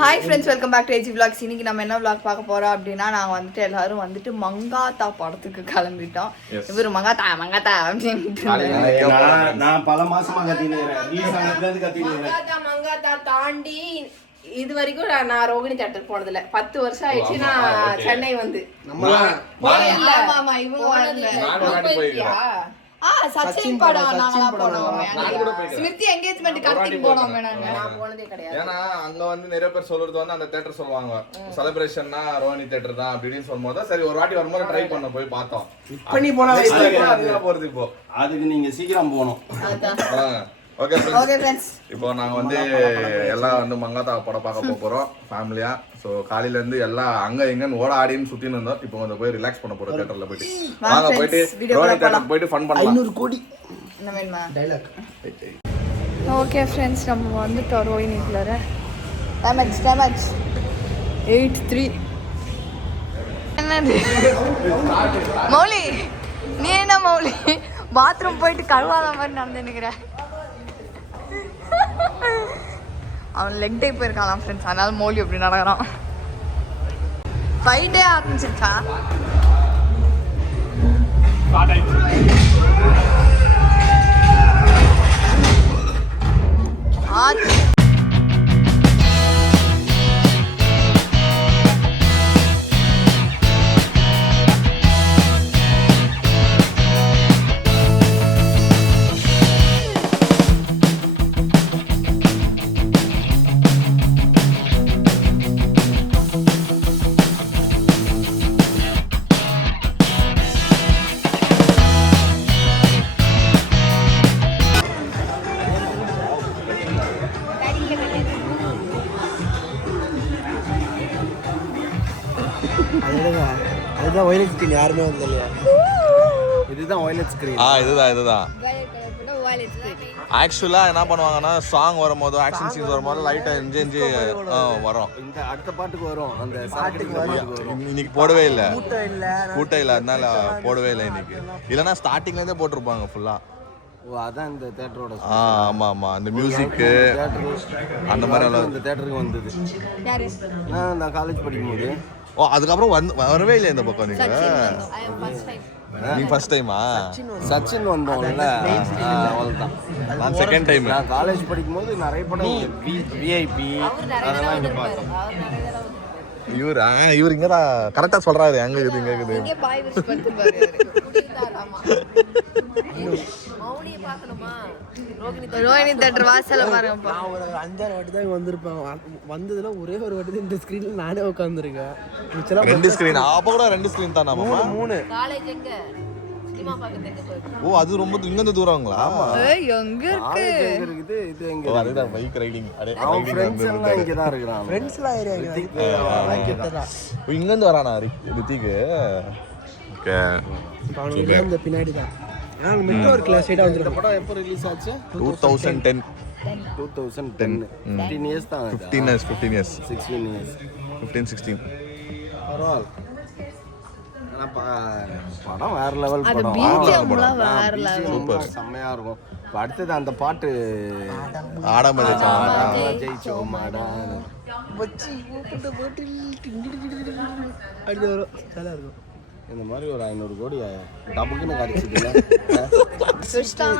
Hi friends, welcome back to AG vlogs. இன்னைக்கு நம்ம என்ன விளாக் பார்க்க போறோம் அப்படின்னா, நாங்கள் வந்துட்டு எல்லாரும் வந்துட்டு மங்காத்தா படத்துக்கு கிளம்பிட்டோம். இவர் மங்காத்தா மங்காத்தா அப்படின்னு நான் பல மாசமா மங்காத்தா தாண்டி இது வரைக்கும் நான் ரோகிணி தேட்டர் போனதில்ல. 10 வருஷம் ஆயிடுச்சு நான் சென்னை வந்து. சச்சின் படம் நாங்களாம் போனோம். ஸ்மிருதி என்கேஜ்மெண்ட் கடத்திட்டு போனோம். நான் போனதே கிடையாது. ஏன்னா அங்க வந்து நிறைய பேர் சொல்றது வந்து அந்த தியேட்டர் சொல்லுவாங்க, செலிப்ரேஷன்னா ரோஹிணி தியேட்டர் தான் அப்படின்னு சொல்லும்போது சரி ஒரு வாட்டி வரும்போது ட்ரை பண்ண போய் பார்த்தோம். இப்ப நீ போனா போறது இப்போ அதுக்கு நீங்க சீக்கிரம் போகணும். ஓகே ஃப்ரெண்ட்ஸ், இப்போ நாங்க வந்து எல்லாம் வந்து மங்காத்தா படம் பார்க்க போறோம் ஃபேமிலியா. ஸோ காலையில இருந்து எல்லாம் அங்க இங்கன்னு ஓட ஆடின்னு சுத்தின்னு இருந்தோம். இப்போ கொஞ்சம் போய் ரிலாக்ஸ் பண்ண போறோம் தியேட்டர்ல போயிட்டு. வாங்க போயிட்டு ரோஹிணி தியேட்டருக்கு போயிட்டு ஃபன் பண்ணலாம். 500 கோடி என்ன வேணுமா டைலாக். ஓகே ஃப்ரெண்ட்ஸ், நம்ம வந்துட்டோம் ரோஹிணிக்குள்ள. டைமேக்ஸ் 83. என்னது மௌலி, நீ என்ன மௌலி பாத்ரூம் போயிட்டு கழுவாத மாதிரி நடந்துன்னுக்கிற? அவன் லெக் டே போயிருக்கான் ஃப்ரெண்ட்ஸ், அதனால மௌலி அப்படி நடக்கிறான். ஃபைட்டே ஆரம்பிச்சிருக்கா. அதுதான் வயலட் ஸ்கிரீன், யாருமே வந்து இல்லையா? இதுதான் வயலட் ஸ்கிரீன். இதுதான் ஆக்சுவலா என்ன பண்ணுவாங்கன்னா, சாங் வரும்போது ஆக்ஷன் சீன்ஸ் வரும்போது லைட்டா எஞ்சி வரும். இந்த அடுத்த பாட்டுக்கு வரும், அந்த பாட்டுக்கு வரும். இன்னைக்கு போடவே இல்லை, கூட்டம் இல்லை, அதனால போடவே இல்லை இன்னைக்கு. இல்லைன்னா ஸ்டார்டிங்ல இருந்தே போட்டிருப்பாங்க ஃபுல்லா. ஓ, அதான் இந்த தியேட்டரோட. ஆமா அந்த மியூசிக் அந்த மாதிரி எல்லாம் இந்த தியேட்டருக்கு வந்தது. நான் காலேஜ் படிக்கும்போது. ஓ, அதுக்கப்புறம் வரவே இல்லை இந்த பக்கம். நீங்க ஃபர்ஸ்ட் டைமா? சச்சின் வந்தோம்ல, அவ்வளவுதான். நான் செகண்ட் டைம். நான் காலேஜ் படிக்கும்போது நிறைய படம் விஐபி அதெல்லாம் இங்க பார்த்தோம். இவர் இங்கதான் கரெக்டா சொல்றாரு. எங்க இருக்குது இங்க இருக்குது. ரோஹிணி தியேட்டர் வாசல்ல பாருங்க. நான் ஒரு 5-6 வாட்டி தான் வந்திருப்பேன். வந்ததுல ஒரே ஒரு வாட்டி தான் இந்த ஸ்கிரீன்ல நானே உட்காந்துருக்கேன். 2 ஸ்கிரீன். அப்ப கூட 2 ஸ்கிரீன் தானா மாமா? 3. காலேஜ் எங்க சினிமா பார்க்கறதுக்கு போய். ஓ, அது ரொம்ப இங்க இருந்து தூரங்களா? ஏய், எங்க இருக்கு? எங்க இருக்குது இது? எங்க? ஓ, அதுதான் பைக் ரைடிங். அவன் ஃப்ரெண்ட்ஸ் எல்லாம் இங்க தான் இருக்காங்க. ஃப்ரெண்ட்ஸ்லாம் ஏரியா இங்க இருந்து வரானா ரித்திக்? ஓகே, அவனுக்கு இந்த பின்னாடி தான். நாங்க மெட்ரோ ஒரு கிளாஸ் சைடா இந்த படம் எப்போ ரிலீஸ் ஆச்சு? 2010. 15 இயர்ஸ் தான். 15 இயர்ஸ் 16 இயர்ஸ் 15-16. பரவாயில்ல. படம் வேற லெவல் அது படம். பிஜிஎம்லாம் வேற லெவல். சூப்பர், செம்மையா இருக்கும். அடுத்தது அந்த பாட்டு ஆடாம ஜெயிச்சோமாடா வச்சி ஓபன் தி பாட்டில் அப்படி வரும். நல்லா இருக்கும். இந்த மாதிரி ஒரு 500 கோடி டபுக்குன்னு கிடைச்சிதுல.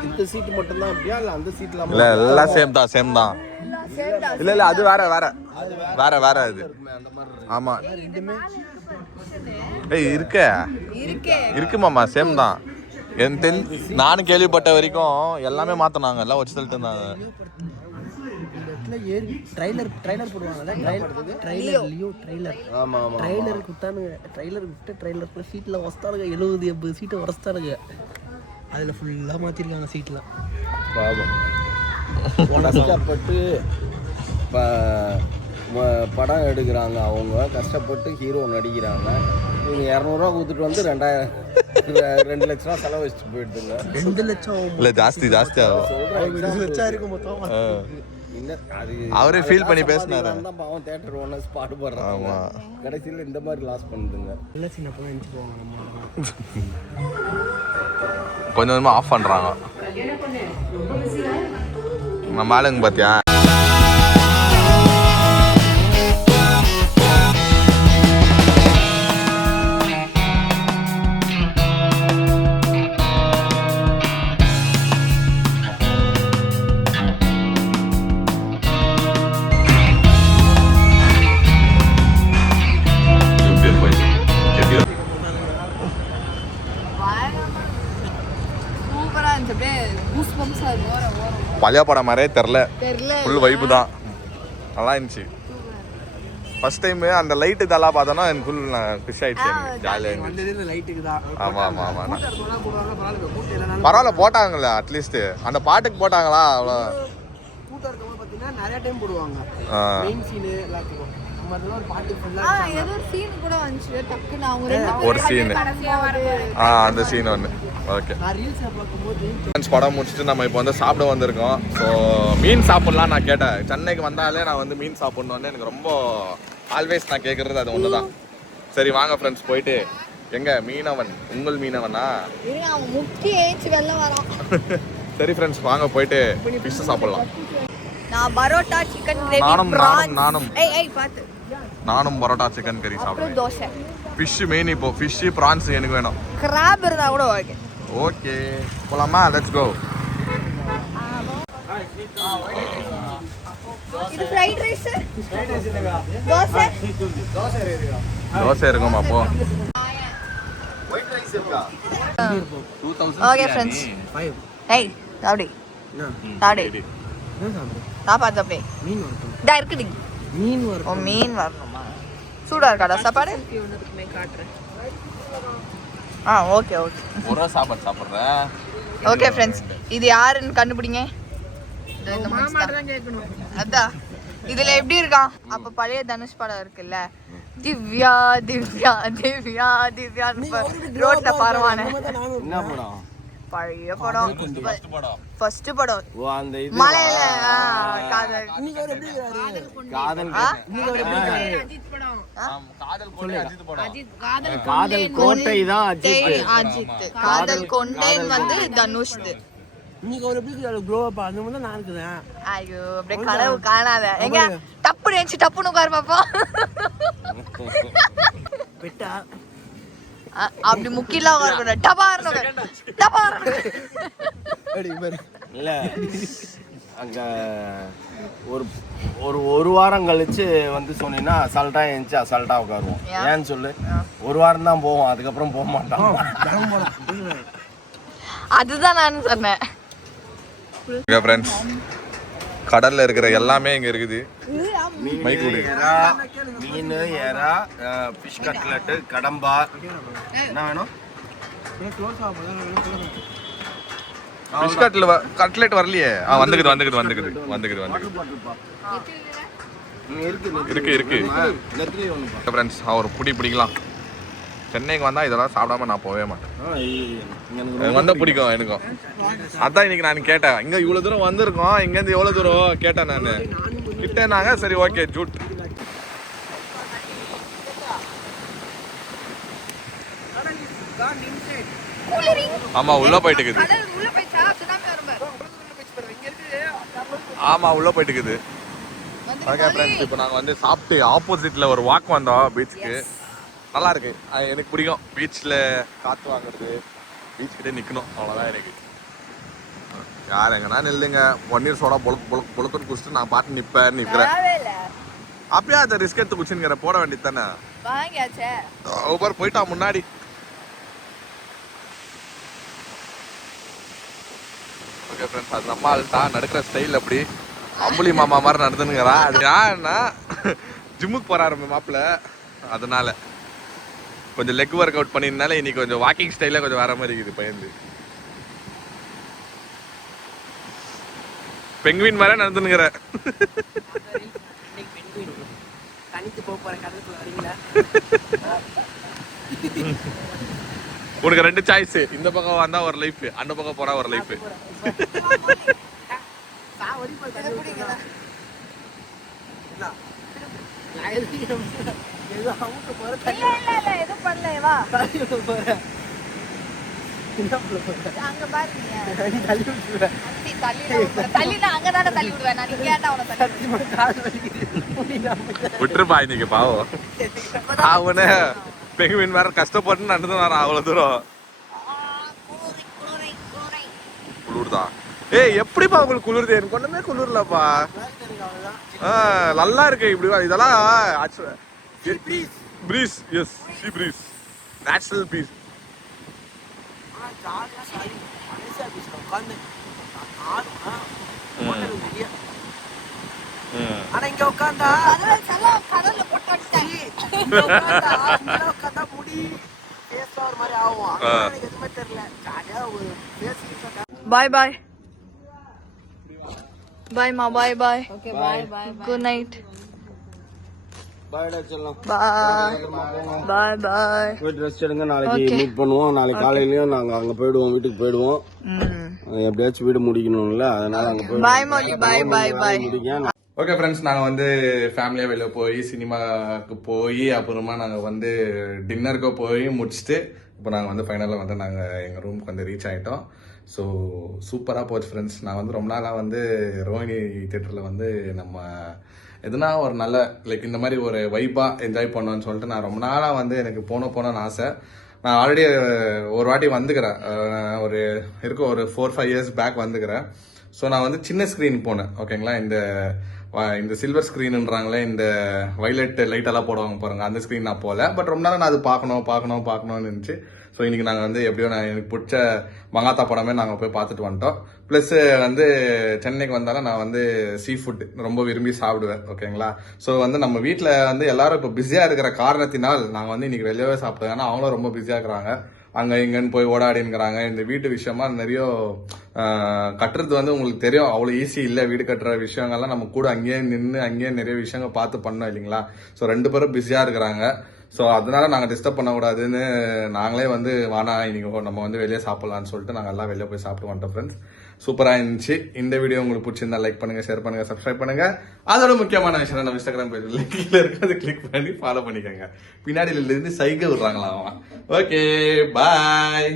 இந்த சீட் மட்டும் தான் அப்படியே இல்ல அந்த சீட்ல? இல்ல, எல்லாம் சேம் தான். இல்ல அது வேற இது. அந்த மாதிரி ஆமா. ஏய் இருக்கு மாமா, சேம் தான். நானும் கேள்விப்பட்ட வரைக்கும் எல்லாமே மாத்தினாங்க, எல்லாம் வச்சு தள்ளிட்டு இருந்தாங்க. ட்ரைலர் போடுவாங்கல்ல, ட்ரைலர். ஆமா ட்ரைலர் குட்டானுங்க. ட்ரைலருக்குள்ள சீட்ல வஸ்தானுங்க. 70-80 சீட்டை வஸ்தானுங்க. அதுல ஃபுல்லா மாத்திருக்காங்க சீட்லாம். பாவம். கஷ்டப்பட்டு படம் எடுக்கிறாங்க, அவங்க கஷ்டப்பட்டு ஹீரோ நடிக்கிறாங்க. நீங்க 200 ரூபா கொடுத்துட்டு வந்து 2 லட்ச ரூபா செலவு வச்சுட்டு போயிடுதுங்க. 2 லட்சம் இல்ல, ஜாஸ்தி ஆகும். 2 லட்சம் இருக்கும் மொத்தம். அவரே ஃபீல் பண்ணி பேசினாரு. பாவம் தியேட்டர் ஓனர்ஸ் பாடுபடுறாங்க. கடைசியில் இந்த மாதிரி லாஸ் பண்ணுதுங்க. நல்ல சின்ன படம் நினைச்சுக்கோங்க. கொஞ்சம் கொஞ்சமாக ஆஃப் பண்ணுறாங்க. நம்ம ஆளுங்க பார்த்தியா? மலையா படம் மாதிரியே தெரில, தெரியல ஃபுல் வைப்பு தான், நல்லா இருந்துச்சு. ஃபர்ஸ்ட் டைம் அந்த லைட் இதெல்லாம் பார்த்தோன்னா எனக்கு ஃபுல் ஃபிஷ் ஆயிடுச்சு, எனக்கு ஜாலியாக இருந்துச்சு. வந்தது லைட்டுக்கு தான். ஆமாம் ஆமாம் ஆமாம், கூட்டம் போடுவாங்க, பரவாயில்ல கூட்டம் இல்லைனாலும் பரவாயில்ல போட்டாங்கல்ல, அட்லீஸ்ட் அந்த பாட்டுக்கு போட்டாங்களா அவ்வளோ. கூட்டம் இருக்கும்போது பார்த்தீங்கன்னா நிறைய டைம் போடுவாங்க ஆ. மெயின் சீனு எல்லாத்துக்கும். நம்ம அதெல்லாம் ஒரு பாட்டு ஆ ஃபுல்லாக ஏதோ ஒரு சீன் கூட வந்துச்சு டக்குன்னு அவங்க ரெண்டு ஒரு scene. கடைசியா வரும்போது அந்த சீன் ஒன்று. ஓகே நான் ரீல்ஸில் பார்க்கும்போது ஃப்ரெண்ட்ஸ், படம் முடிச்சுட்டு நம்ம இப்போ வந்து சாப்பிட வந்திருக்கோம். ஸோ மீன் சாப்பிட்லாம் நான் கேட்டேன். சென்னைக்கு வந்தாலே நான் வந்து மீன் சாப்பிட்ணுன்னு எனக்கு ரொம்ப ஆல்வேஸ் நான் கேட்குறது அது ஒன்று தான். சரி வாங்க ஃப்ரெண்ட்ஸ் போயிட்டு, எங்க மீனவன், உங்கள் மீனவனா? இருங்க அவன் முக்கிய ஏஞ்சி வெளில வரான். சரி ஃப்ரெண்ட்ஸ் வாங்க போயிட்டு ஃபிஷ் சாப்பிட்லாம். நான் பரோட்டா சிக்கன் கிரேவி நானும் பிரான்ஸ். நானும் ஏய் பாத்து. நானும் பரோட்டா சிக்கன் கறி அப்புறம் சாப்பிடுவேன். தோசை. ஃபிஷ் மெயின், இப்போ ஃபிஷ் ப்ரான்ஸ் எனக்கு வேணும். கிராப் இருந்தா கூட ஓகே. ஓகே போலாமா? Let's go. இது ஃப்ரைட் ரைஸ். தோசை. தோசை இருக்கும் அப்போ. Okay friends. 5 ஏய் சாப்பிடு. என்ன சாப்பிடு. என்ன சாப்பிடு? சாப்பாடு அப்படியே மீன் வரட்டும். இதா இருக்குடி. மீன் ஓ வரட்டும். மீன் வரணுமா? சூடா இருக்காடா சாப்பாடு? ஒன்றுக்குமே காட்டுறேன். ஓகே ஓகே ஒரு சாப்பாடு சாப்பிட்றேன். ஓகே ஃப்ரெண்ட்ஸ், இது யாருன்னு கண்டுபிடிங்க. இதோ இந்த மூஞ்சி தான். தான் கேட்கணும். அதான் இதுல எப்படி இருக்கான்? அப்ப பழைய தனுஷ் படம் இருக்குல்ல, திவ்யா திவ்யா திவ்யா திவ்யா ரோட்ல பரவான என்ன படம்? பழைய படம், ஃபர்ஸ்ட் படம் ஓ அந்த இது மலையில காதல். இன்னைக்கு அவர் எப்படி இருக்காரு? காதல் இன்னைக்கு அவர் எப்படி இருக்காரு? அஜித் படம். காதல் கோட்டை அஜித் படம். அஜித் காதல் காதல் கோட்டை தான் அஜித். அஜித். காதல் கொண்டேன் வந்து தனுஷ். இன்னைக்கு அவர் எப்படி இருக்காரு? க்ளோ அப் அந்த மாதிரி தான் நான் இருக்கிறேன். ஐயோ அப்படியே கனவு காணாத. எங்க டப்பு நினைச்சு டப்புன்னு உட்காரு பாப்பா. பெட்டா அப்படி முக்கிலாம் உட்கார டபார்னு டபார்னு. இல்ல அங்க ஒரு ஒரு வாரம் கழிச்சு வந்து சொன்னீங்கன்னா அசால்ட்டா எழுந்துச்சு அசால்ட்டா உட்காருவோம். ஏன்னு சொல்லு, ஒரு வாரம் தான் போவோம், அதுக்கப்புறம் போக மாட்டோம். அதுதான் நான் சொன்னேன். ஃப்ரெண்ட்ஸ், கடல்ல இருக்கிற எல்லாமே இங்க இருக்குது. மைக் கொடு. எறா, மீன், எறா, ஃபிஷ் கட்லெட்டு, கடம்பா. என்ன வேணும்? ஃபிஷ் கட்லெட் வரலையே. வந்துக்குது. இருக்கு ஃப்ரெண்ட்ஸ், அவர் பிடிக்கலாம். சென்னைக்கு வந்தா இதெல்லாம் சாப்பிடாம நான் போவே மாட்டேன். எனக்கு வந்தா பிடிக்கும் எனக்கும். அதான் இன்னைக்கு நான் கேட்டேன், இங்க இவ்வளவு தூரம் வந்திருக்கோம், இங்க இருந்து எவ்வளவு தூரம் கேட்டேன் நானு. கிட்டேனாங்க, சரி ஓகே ஜூட். ஆமா உள்ள போயிட்டு இருக்குது. ஆமா உள்ள போயிட்டு இருக்குது. ஓகே ஃப்ரெண்ட்ஸ், இப்போ நாங்கள் வந்து சாப்பிட்டு ஆப்போசிட்ல ஒரு வாக் வந்தோம் பீச்சுக்கு. நல்லா இருக்கு, எனக்கு பிடிக்கும். பீச்சில் காற்று வாங்குறது, பீச் கிட்டே நிற்கணும், அவ்வளோதான் எனக்கு. யார் எங்கன்னா நில்லுங்க, பன்னீர் சோடா பொழுக்குன்னு குடிச்சிட்டு நான் பாட்டு நிற்கிறேன். அப்படியே அதை ரிஸ்க் எடுத்து குடிச்சுங்கிற போட வேண்டியது தானே. ஒவ்வொரு போயிட்டா முன்னாடி. ஓகே ஃப்ரெண்ட்ஸ், அது நம்ம ஆள் தான் நடக்கிற ஸ்டைல் அப்படி அம்புலி மாமா மாதிரி நடந்துனுங்கிறா. அது யாருன்னா ஜிம்முக்கு போறாரு மாப்பிள்ள, அதனால கொஞ்சம் லெக் ஒர்க் அவுட் பண்ணிருந்தால இன்னைக்கு கொஞ்சம் வாக்கிங் ஸ்டைல கொஞ்சம் வேற மாதிரி இருக்குது பயந்து. பெங்குவின் மாதிரி நடந்துனுங்கிற. உனக்கு 2 சாய்ஸ், இந்த பக்கம் வந்தா ஒரு லைஃப், அந்த பக்கம் போறா ஒரு லைஃப். விட்டுருப்பா இன்னைக்கு பாவம். அவனு பெங்குவின் வேற கஷ்டப்பட்டு நடந்து வரான் அவ்வளவு தூரம். குளிர்தான். ஏய் எப்படிப்பா உங்களுக்கு குளிர்து? எனக்கு ஒண்ணுமே குளிர்லப்பா. நல்லா இருக்கு இப்படி இதெல்லாம். Breeze, yes, sea breeze, natural breeze. Hotel நிறைய. ஆனா இங்க உட்காந்தா கடல்ல போட்டு அடிச்சாங்க. உட்காந்தா முடி பேச ஒரு மாதிரி ஆகும். எனக்கு எதுவுமே தெரியல. ஜாலியா ஒரு பேசிட்டு பாய் பாய் பாய் மா bye bye. Okay bye bye. Good night. பாய்டா செல்லம். பாய் பாய் பாய். போய் ரெஸ்ட் எடுங்க. நாளைக்கு மீட் பண்ணுவோம். நாளைக்கு காலையிலயும் நாங்க அங்க போயிடுவோம், வீட்டுக்கு போயிடுவோம். எப்படியாச்சும் வீடு முடிக்கணும்ல, அதனால அங்க போய் பாய் மோலி. பாய் பாய் பாய். ஓகே ஃப்ரெண்ட்ஸ், நாங்கள் வந்து ஃபேமிலியாக வெளியே போய் சினிமாவுக்கு போய் அப்புறமா நாங்கள் வந்து டின்னருக்கு போய் முடிச்சுட்டு இப்போ நாங்கள் வந்து ஃபைனலாக வந்து நாங்கள் எங்கள் ரூமுக்கு வந்து ரீச் ஆகிட்டோம். ஸோ சூப்பராக போச்சு ஃப்ரெண்ட்ஸ். நான் வந்து ரொம்ப நாளாக வந்து ரோஹிணி தியேட்டரில் வந்து நம்ம எதுனா ஒரு நல்ல லைக் இந்த மாதிரி ஒரு வைப்பாக என்ஜாய் பண்ணோன்னு சொல்லிட்டு நான் ரொம்ப நாளாக வந்து எனக்கு போகணுன்னு ஆசை. நான் ஆல்ரெடி ஒரு வாட்டி வந்துக்கிறேன், ஒரு 4-5 இயர்ஸ் பேக் வந்துக்கிறேன். ஸோ நான் வந்து சின்ன ஸ்க்ரீன் போனேன், ஓகேங்களா. இந்த சில்வர் ஸ்க்ரீனுன்றாங்களே, இந்த வைலட் லைட்டெல்லாம் போடுவாங்க பாருங்க, அந்த ஸ்க்ரீன் நான் போகல. பட் ரொம்ப நேரம் நான் அது பார்க்கணும்னு இருந்துச்சு. ஸோ இன்னைக்கு நாங்கள் வந்து எப்படியோ எனக்கு பிடிச்ச மங்காத்தா படமே நாங்கள் போய் பார்த்துட்டு வந்துட்டோம். ப்ளஸ் வந்து சென்னைக்கு வந்தாலும் நான் வந்து சீ ஃபுட் ரொம்ப விரும்பி சாப்பிடுவேன், ஓகேங்களா. ஸோ வந்து நம்ம வீட்டில் வந்து எல்லாரும் இப்போ பிஸியாக இருக்கிற காரணத்தினால் நாங்கள் வந்து இன்னைக்கு வெளியவே சாப்பிட்டோம். ஏன்னா அவங்களும் ரொம்ப பிஸியாக இருக்கிறாங்க, அங்கே இங்கன்னு போய் ஓடாடின்னுங்கிறாங்க. இந்த வீட்டு விஷயமா நிறைய கட்டுறது வந்து உங்களுக்கு தெரியும், அவ்வளோ ஈஸி இல்லை. வீடு கட்டுற விஷயங்கள்லாம் நம்ம கூட அங்கேயே நின்று அங்கேயே நிறைய விஷயங்கள் பார்த்து பண்ணோம் இல்லைங்களா. ஸோ 2 பேரும் பிஸியாக இருக்கிறாங்க. ஸோ அதனால நாங்கள் டிஸ்டர்ப் பண்ணக்கூடாதுன்னு நாங்களே வந்து வானா இன்னைக்கு நம்ம வந்து வெளியே சாப்பிடலாம்னு சொல்லிட்டு நாங்கள் எல்லாம் வெளியே போய் சாப்பிட்டு வந்துட்டோம் ஃப்ரெண்ட்ஸ். சூப்பராக இருந்துச்சு. இந்த வீடியோ உங்களுக்கு பிடிச்சிருந்தா லைக் பண்ணுங்க, ஷேர் பண்ணுங்க, சப்ஸ்கிரைப் பண்ணுங்க. அதோட முக்கியமான விஷயம் நம்ம இன்ஸ்டாகிராம் பேஜ் லிங்க்ல இருக்கு, அதை கிளிக் பண்ணி ஃபாலோ பண்ணிக்கோங்க. பின்னாடியில இருந்து சைகை விடுறாங்களா அவன். Okay bye.